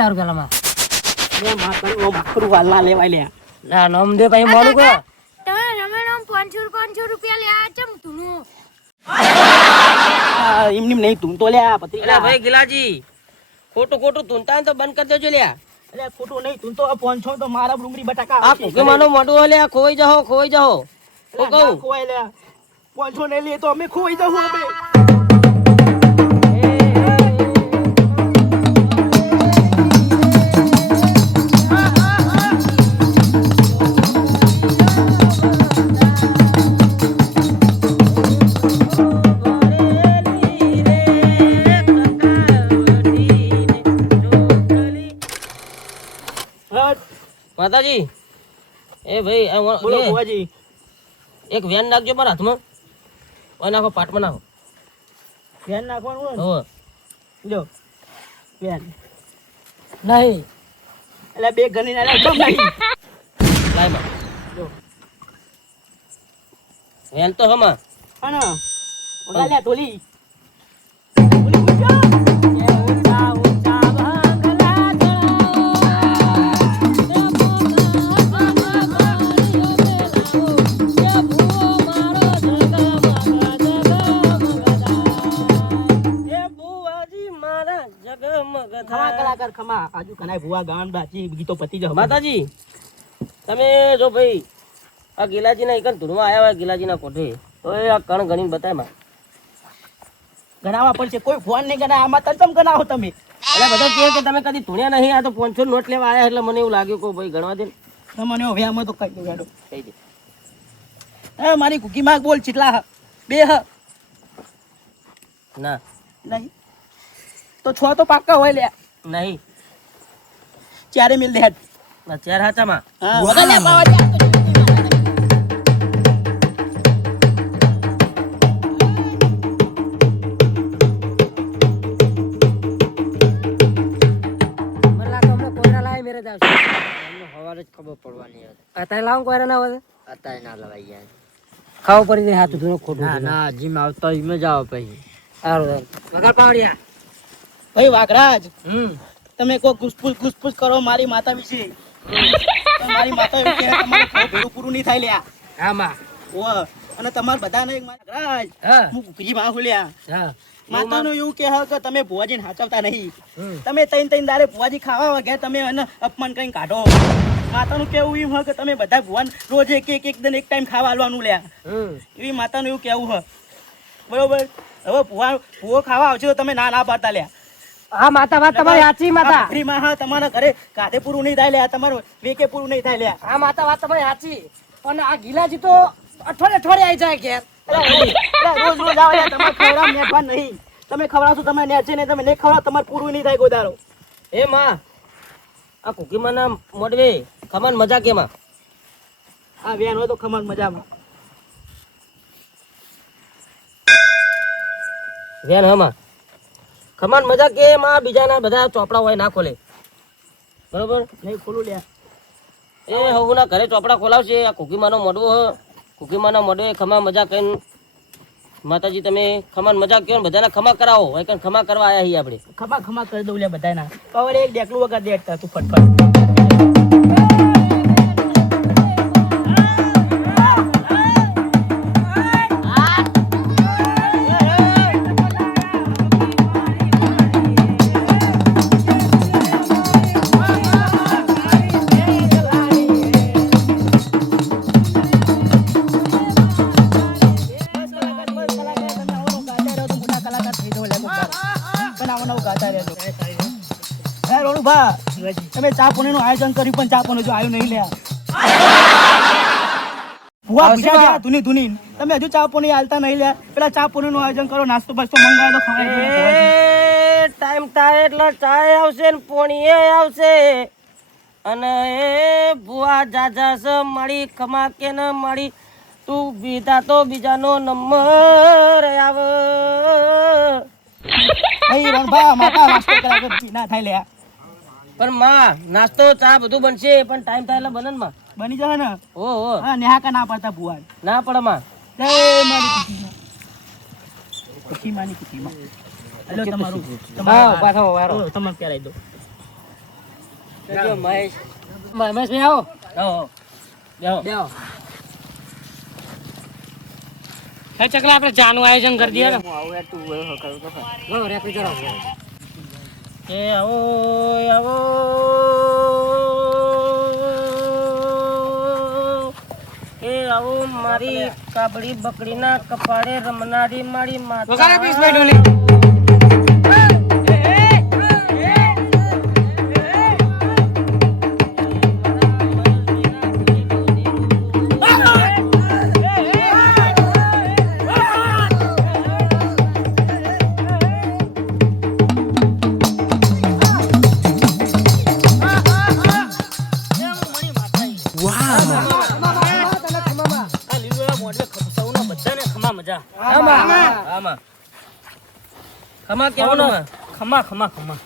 તારું પેલામાં એ માતાનું માખરું હાલ ના લેવાય લે ના નામ દે ભાઈ મોડું કરો તમે રમે નામ 500 રૂપિયા લે આ ચમ તું એમની નહીં તું તો લ્યા પતિ અલા ભાઈ ગિલાજી ખોટું ધૂનતા તો બંધ કરી દેજો લ્યા. અરે ખોટું નહીં તું તો પહોંચો તો મારા ડુંગળી બટાકા આ કુકીમાનો મોઢું લ્યા ખોઈ જાઓ તો કહું ખોવાય લ્યા પહોંચો ને લે તો અમે ખોઈ જાઉં અમે માતાજી એ ભાઈ બોલો બુઆજી એક વેન નાખજો મારા હાથમાં ઓય નાખો પાટમાં નાખો ધ્યાન નાખવાનું હો જો ધ્યાન નહીં એટલે બે ગણી ના લે જમ નહીં લાય માં જો વેન તો હમા અને ઓલા લે ટોલી માતાજી તમે જો ભાઈ આ ગિલાજીના એક ધૂળમાં આવ્યા હોય ગિલાજીના કોઠે તો એ આ કણ ગણીને બતાય માં ગણાવવા પડશે કોઈ ફોન નહીં ગણાય આમાં તમ ગણાવો તમે એટલે બધા કહે કે તમે કદી ધૂણ્યા નહીં આ તો 500 નોટ લેવા આવ્યા એટલે મને એવું લાગ્યું કે ભાઈ ગણવા દે તમને હવે આમાં તો કઈ દો કહી દે એ મારી કુકી માં બોલ ચીટલા બે ના નહીં તો છ તો પાક્કા હોય લે નહીં ચારે મિલ દે ના ચાર હાચામાં વગર લે પાવા દે હવારે જ ખબર પડવાની અત્યારે લાવું કોયરા ના હોય અત્યારે ના લવાઈ જાય ખાવ પડી હાથ ધૂનો ખોટું ના જીમ આવતા એમ જ આવો પછી સારું વગર પાવડિયા ભાઈ વાઘરાજ તમે કોઈ ઘુસપુસ કરો મારી માતા વિશે મારી માતા એવું કહે તમારું ભેરું પૂરું નહીં થાય લ્યા આમાં ઓ અને તમાર બધાને વાઘરાજ હું કુકરી માં હુલ્યા હા માતાનું એવું કહે કે તમે ભુવાજીને હાચવતા નહીં તમે તૈન દારે ભુવાજી ખાવા વગર તમે એને અપમાન કરીને કાઢો માતાનું કેવું એમ હોય કે તમે બધા ભુવાન રોજ એક ટાઈમ ખાવા આલવાનું લ્યા એવી માતાનું એવું કેવું હોય બરોબર હવે ભુવો ખાવા આવશે તો તમે ના પાડતા લ્યા હા માતા વાત તમારી સાચી માતા ફ્રીમાં હા તમારા ઘરે કાધે પૂરું નહીં થાય લ્યા તમારું વેકે પૂરું નહીં થાય લ્યા હા માતા વાત તમારી સાચી પણ આ ગિલાજી તો અઠવાડિયે આવી જાય ઘેર રોજ આવે તમારે ખવડાવ નેઠવા નહીં તમે ખવડાવશો તમે નેચે નહીં તમે નહીં ખવડાવ તમારે પૂરું નહીં થાય ગોદારો એ માં આ કુકીમાના મોડવે ખમણ મજા કેમાં આ વેન હોય તો ખમણ મજામાં વેન હમાં ખમણ મજા કે માં બીજાના બધા ચોપડા હોય ના ખોલે બરોબર નહીં ખોલું લ્યા એ હવના ઘરે ચોપડા ખોલાવશે આ કુકીમાનો મોડવો હ કુકીમાના મોડવે ખમા મજા કહીને માતાજી તમે ખમાન મજા કહો ને બધાના ખમા કરાવો હોય કે ખમા કરવા આવ્યા છીએ આપણે ખમા કરી દઉં લ્યા બધાના કવર એક ડેકલું વગર દેખતા તું ફટફટ તમે ચા પાણી નું આયોજન કર્યું પણ ચા પાણી આવ્યું નહીં લ્યા ભુવા બીજા ધુની તમે હજુ ચા પાણી હાલતા નહીં લ્યા પેલા ચા પાણી નું આયોજન કરો નાસ્તો બસ્તો મંગાવો તો ખવાય ટાઈમ થાય એટલે ચાય આવશે ને પોણી આવશે અને એ ભુવા જાજાસ મારી ખમા કે ન મારી તું બીતા તો બીજાનો નંબર આવે ભાઈ રણભા માતા નાસ્તો કરાવે ના થાય લ્યા પણ માં નાસ્તો ચા બધું બનશે પણ ટાઈમ થાય એટલે બને ને માં બની જાય ને ઓ હા નેહા કા ના પડતા ભુવા ના પડે માં જય મારી કુકી માની કુકી માં હેલો તમારું હા પાછો વારો તમે કરાઈ દો જો મહેશ મહેશભાઈ આવો આવો બેહો બેહો હે ચકલા આપણે ચાનું આયોજન કરી દઈએ ને હું આવું યાર તું એવું કરું તો બોલો રેપી કરો એ આવો એ આવો મારી કાબડી બકડીના કપાળે રમનારી મારી માતા વગાડે પ્લીઝ ભાઈ ઢોલી ખમા કેવું ને ખમા ખમા ખમા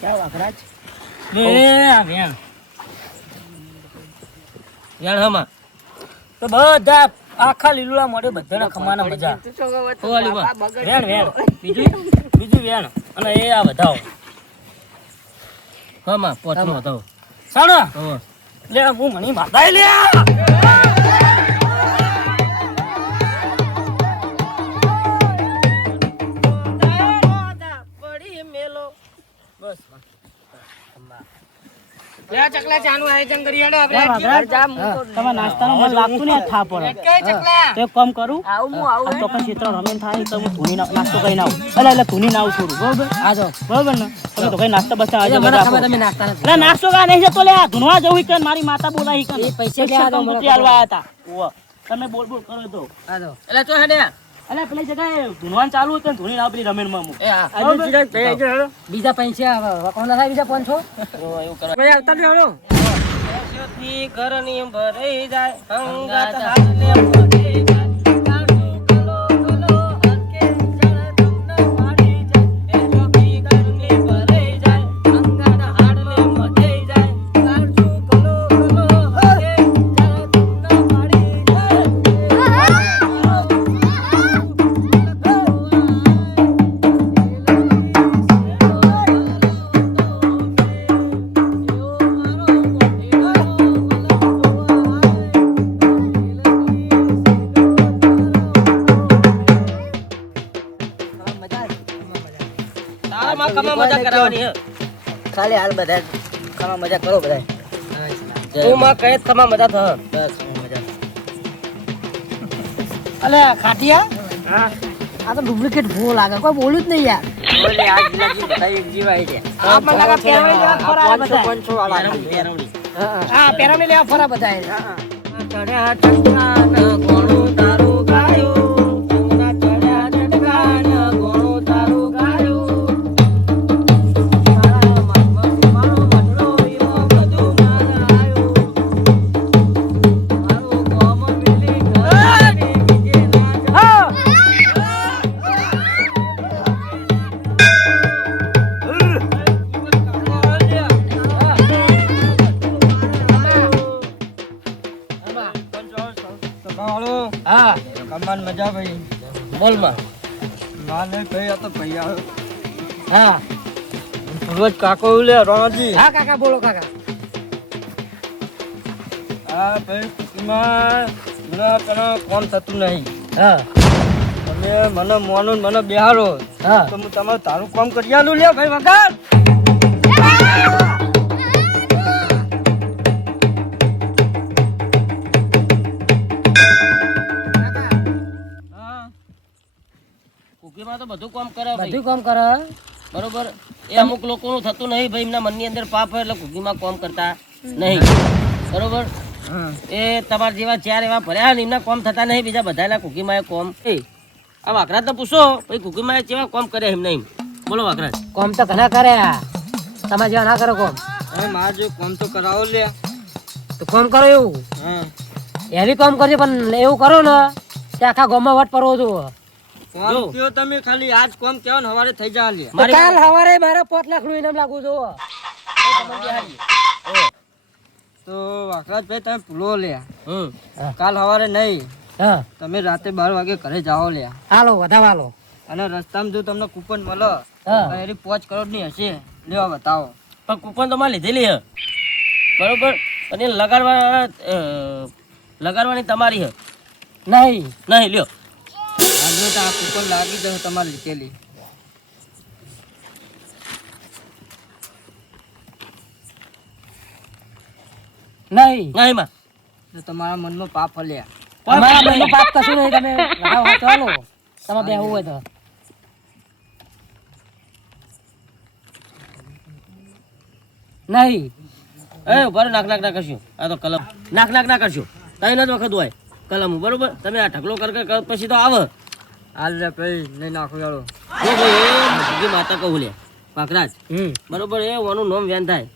ક્યાં વાઘરાજ બે આ વેણ વેણ હમા તો બધા આખા લીલુડા મોઢે બધાને ખમાના મજા ઓ અલીબા વેણ વેણ બીજું વેણ અને એ આ વધાવો હમા પોચનો વધાવો સાણો લે હું મણી માતાય લે ચકલા ચાનું આયોજન કરી હેડો તમારા નાસ્તાનો મને લાગતું ને થા પડે તો એક કામ કરું આવું તો પણ ક્ષેત્ર રમેન થાય તો હું ધૂની નાસ્તો કરીને આવું એટલે ધૂની ના આવું થોડું બરોબર આ જો બરોબર ને તમે તો કઈ નાસ્તો બસ્તા આજે મને ખબર તમે નાસ્તા નથી એટલે નાસ્તો કા નહીં જતો લે આ ધૂનવા જવું કે મારી માતા બોલાવી કે એ પૈસા લેવા દો મને આલવા હતા ઓવા તમે બોલ બોલ કરો તો આ જો એટલે તો હેડે એટલે પેલી જગ્યાએ ધૂનવાન ચાલુ હતું ને ધૂની ના પેલી રમેનમાં હું એ આ બીજા પૈસા કોણ થાય બીજા 500 એવું કરો ભાઈ આવતા રહેવાનો થી ઘરની ભરાઈ જાય અંગાત હાથને ભરાઈ જાય કાઢો કલો કલો હરકે જળ તમને વાડી જાય એ જોગી ઘરની ભરાઈ જાય અંગાત હાથને ભરાઈ જાય કાઢો કલો કલો હરકે જળ તમને વાડી જાય તારામાં કમા મજા કરાવવાની હે ખાલી હાલ બધા ખાવા મજા કરો બધા તું માં કહે કમા મજા થ બસ મજા અલે ખાટિયા હા આ તો ડુપ્લિકેટ ભૂ લાગે કોઈ બોલ્યું જ નહીં યાર બોલે આજ લાગી બધા એક જીવાય છે આ મને લાગે પેરવણી લેવા ફરા બધા 500 વાળા પેરવણી હા પેરવણી લેવા ફરા બધા ચડ્યા ચડકાન ગોણું તારું ગાયું ચડ્યા ચડકાન ગોણું તારું ગાયું મારો મનરો એવો બધું મારાયું મારું કોમ મિલી ઘરની બીજે ના જાઉં. હા કમાન મજા ભાઈ બોલ માં ના નહીં ભાઈ આ તો ભાઈ આવે હા રોજ કાકો લે રોણાજી હા કાકા બોલો કાકા હા ભાઈ કુટુંબમાં મને તને કોમ થતું નહીં હા તમે મને મોનો ને મને બેહારો હા તો હું તમારું તારું કામ કરી આલું લે ભાઈ વગર કુકીમાં તો બધું કામ કરે ભાઈ બધું કામ કરે બરોબર એ અમુક લોકોનું થતું નહીં ભાઈ એમના મનની અંદર પાપ હોય એટલે કુકીમાં કામ કરતા નહીં બરોબર એ તમારા જેવા ચાર એવા ભર્યા ને એમના કામ થતા નહીં બીજા બધાના કુકીમાં એ કામ એ આ વાકરાજ તો પૂછો ભાઈ કુકીમાં કેવા કામ કરે એમ નહીં બોલો વાકરાજ કોમ તો ઘણા કરે તમારે જેવા ના કરો કોમ હવે મારે જો કોમ તો કરાવો લે તો કોમ કરો એવું એવી કામ કરજો પણ એવું કરો ને કે આખા ગામમાં વટ પરવો છો જો. કયો તમે ખાલી આજ કોમ કેવો ને હવારે થઈ જા લે મારી- કાલ હવારે મારે 5 લાખ નું ઇનામ લાગુ છો તો વાકરાજભાઈ તમે ભૂલો લે હમ કાલ હવારે નહીં હા તમે રાતે 12 વાગે ઘરે જાઓ લે હાલો વધાવ હાલો અને રસ્તામાં જો તમને કૂપન મળે હા એરી 5 કરોડ ની હશે. લ્યો બતાવો. પણ કૂપન તો મારે લીધેલી હે બરોબર, અને લગાડવાની તમારી હે નહીં નહીં. લ્યો આગળ તો આ કૂપન લાગી જશે તમારે લીધેલી. નહીં નહીં માં તો તમારા મનમાં પાપ હલ્યા. અમારા મનનું પાપ કશું નહીં. તમે લગાવો હાથ ચાલો તમે બેહવું હોય તો. નહીં એ ઉભા રહો, નાક ના કરશું. આ તો કલમ નાક ના કરશું. ત્રણ જ વખત હોય કલમ બરોબર. તમે આ ઢગલો કર પછી તો આવે. હાલ રે ભાઈ નહીં નાખો યારો. જો ભાઈ એ બીજી માતા કહું લે પાકરાજ હમ બરોબર. એ ઓનું નામ વ્યાન થાય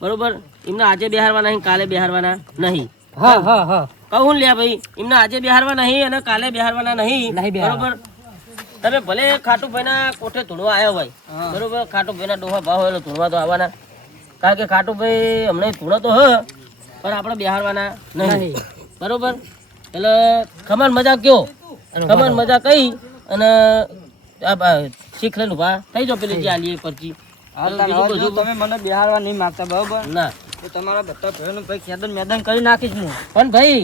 બરોબર. એમને આજે બેહારવાના નહીં, કાલે બેહારવાના નહીં. હા હા હા કહું લે ભાઈ, એમને આજે બેહારવા નહીં અને કાલે બેહારવાના નહીં નહીં બેહારવા. બરોબર. તમે ભલે ખાટુભાઈના કોઠે ધૂણવા આવ્યા હોય હા. બરોબર. ખાટુભાઈના ડોહા ભાવ હોય એટલે ધૂણવા તો આવવાના. કારણ કે ખાટુભાઈ હમણાં ધૂણો તો હ પણ આપણે બેહારવાના નહીં નહીં. બરોબર. એટલે ખમણ મજા કયો, ખમણ મજા કઈ અને શીખ લઈને ઉભા થઈ જાઓ. પેલી જે આલી એ પરચી હાલ બીજું તાર બધું તમે મને બિહારવા નહીં માંગતા બરોબર. ના. તો તમારા બધા ભાઈઓને ભાઈ ખેદન મેદાન કરી નાખીશ હું. પણ ભાઈ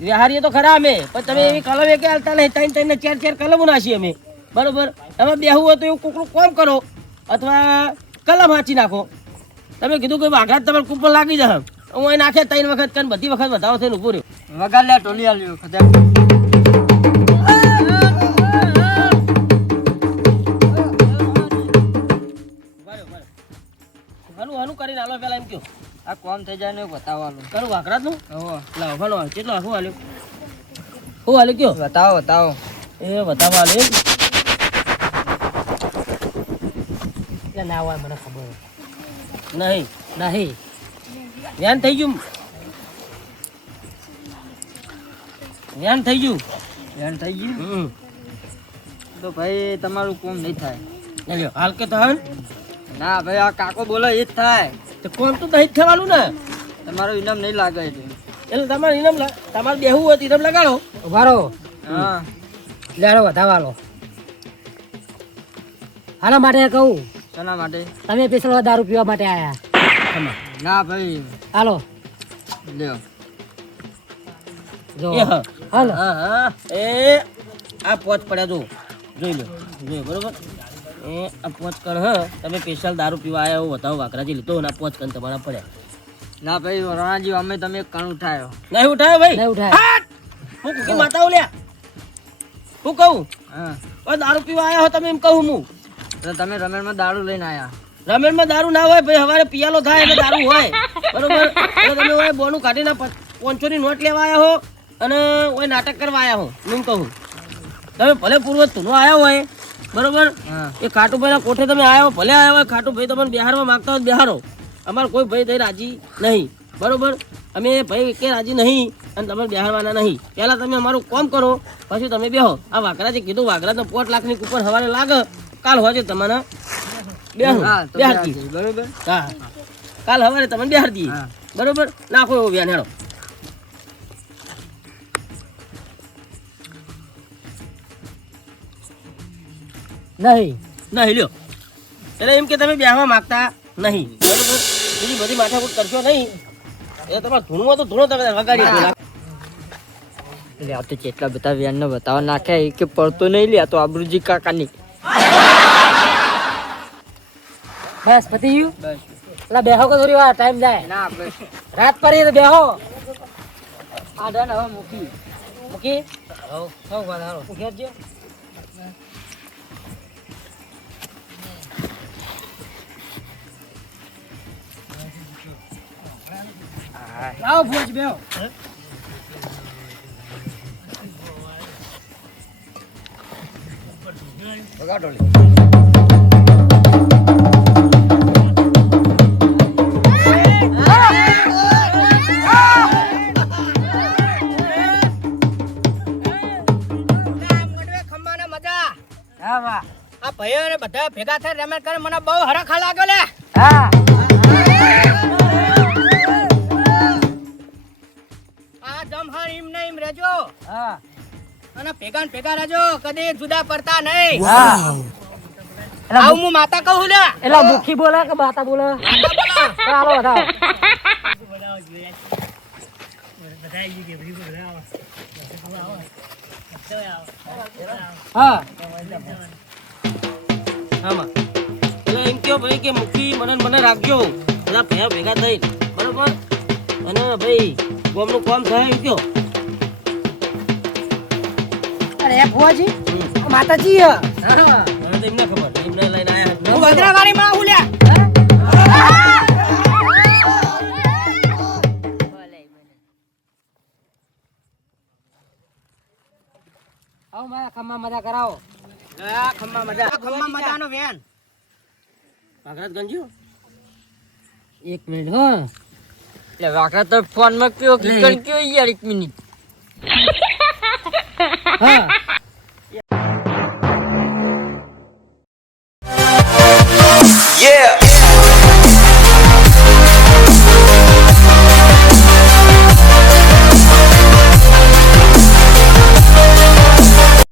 વ્યવહારીએ તો ખરા અમે, પણ તમે એવી કલમ એક હાલતા નહીં. ત્રણ ને ચાર કલમો નાખીએ અમે બરોબર. તમે બેહવું હોય તો એવું કોકનું કોમ કરો અથવા કલમ હાંચી નાખો. તમે કીધું કે વાઘા તમારે કૂપન લાગી જશે, હું અહીં નાખે 3 વખત કરીને બધી વખત વધારો થઈને ઉભો રહ્યો. વગાડ લે ટોલી આલ્યો ખજા. હનું કરીને હાલો પેલા એમ કયો આ કોમ થઈ જાય ને એવું બતાવવાનું. કરું વાઘરાતનું ઓહો. લાવો ભલો કેટલો શું હાલ્યો, શું હાલ્યો કયો બતાવો બતાવો. એ બતાવવા હાલે એટલે ના હોય મને ખબર હોય. નહીં. નહીં વ્યાન થઈ ગયું, વ્યાન થઈ ગયું. ધ્યાન થઈ ગયું. હમ તો ભાઈ તમારું કોમ નહીં થાય. લ્યો હાલ કે તો ના ભાઈ આ કાકો બોલે એ જ થાય. તો કોમ તો દહીં જ થવાનું ને. તમારું ઇનામ નહીં લાગે એટલે. એટલે તમારે ઇનામ તમારે બેહવું હોય તો ઇનામ લગાડો. ઉભા રહો હા. લેડો વધાવાલો. હાલા માટે કહું શેના માટે? તમે પેશલ દારૂ પીવા માટે આયા. ના ભાઈ હાલો લ્યો. જો એ હા. હાલો હા હા એ આ પોચ પડ્યા જો જોઈ લો જોઈ બરોબર. એ આ પોચ કણ હ તમે સ્પેશિયલ દારૂ પીવા આવ્યા હો બતાવો વાકરાજી લીધો ને આ પોચ કણ તમારા પડ્યા. ના ભાઈ રણાજી અમે તમે એક કણ ઉઠાયો. નહીં ઉઠાયો ભાઈ. નહીં ઉઠાય. હાટ! હું કુકી માતાઓ લ્યા હું કહું હા. ઓ દારૂ પીવા આવ્યા હો તમે એમ કહું હું. તો તમે રમેણમાં દારૂ લઈને આયા. રમેણમાં દારૂ ના હોય ભાઈ, સવારે પિયાલો થાય એટલે દારૂ હોય બરોબર. એટલે તમે હોય બોનું કાઢીને 500 ની નોટ લેવા આવ્યા હો અને ઓય નાટક કરવા આવ્યા હો એમ કહું. તમે ભલે પૂર્વ ધૂનો આવ્યા હોય બરોબર. હા. એ ખાટુભાઈના કોઠે તમે આવ્યા હો, ભલે આવ્યા હોય ખાટુભાઈ તમને બિહારમાં માંગતા હોય બિહારો. અમારે કોઈ ભાઈ થઈ રાજી નહીં બરોબર. અમે ભાઈ કે રાજી નહીં અને તમે બિહારવાના નહીં. પહેલાં તમે અમારું કામ કરો પછી તમે બેહો. આ વાઘરાજે કીધું વાઘરાજને 5 લાખની કૂપન સવારે લાગે કાલ હોય તમને બેહું હા તો બિહાર બરાબર, બરોબર. હા કાલ સવારે તમને બિહાર દઈએ હા. બરોબર. નાખો એવું વ્યાન હેડો. નહીં નહીં લ્યો. એટલે એમ કે તમે બેહવા માંગતા નહીં બરોબર. બીજી બધી માથાકૂટ કરશો નહીં. એ તમારે ધૂણમાં તો ધૂણો તમે વગાડી દો. એટલે આ તો જેટલા બધા વ્યાન બતાવવા નાખ્યા એ કે પડતો નહીં લે. આ તો આબરૂજી કાકાની. બસ પતી ગયું. બસ. એટલે બેહો કે થોડી વાર ટાઈમ જાય. ના બસ. રાત પડી તો બેહો. આ ડન હવે મૂકી. મૂકી હવ વાત હાલો ઘેર જો. આવો ભોજ બેહો. વગાડો લે. હા વાહ આ ભાઈઓ ને બધા ભેગા થઈ રમેશ કરે મને બહુ હરખા લાગ્યો લે. હા આ જમહર એમ ને એમ રહેજો હા અને ભેગા ને ભેગા રહેજો, કદી જુદા પડતા નહીં. હા આવું હું માતા કહું લે એટલે મુખી બોલે કે માતા બોલે ચાલો વધાવો હા આમાં એટલે એમ કયો ભાઈ કે મુખી મને રાખજો બધા ભયા ભેગા થઈ બરોબર અને ભાઈ ગોમનું કામ થાય એમ કયો અરે ભુવાજી માતાજી હા તો એમને ખબર એમને લઈને આયા હું વજરાવાળી માં આવું લે આવો મારા ખમ્મા મજા કરાવો ખમ્મા મજાનો વેન ભાગરાજ ગંજ્યો એક મિનિટ હો એટલે વાકડા તો ફોન માં કયો કયો યાર 1 મિનિટ હા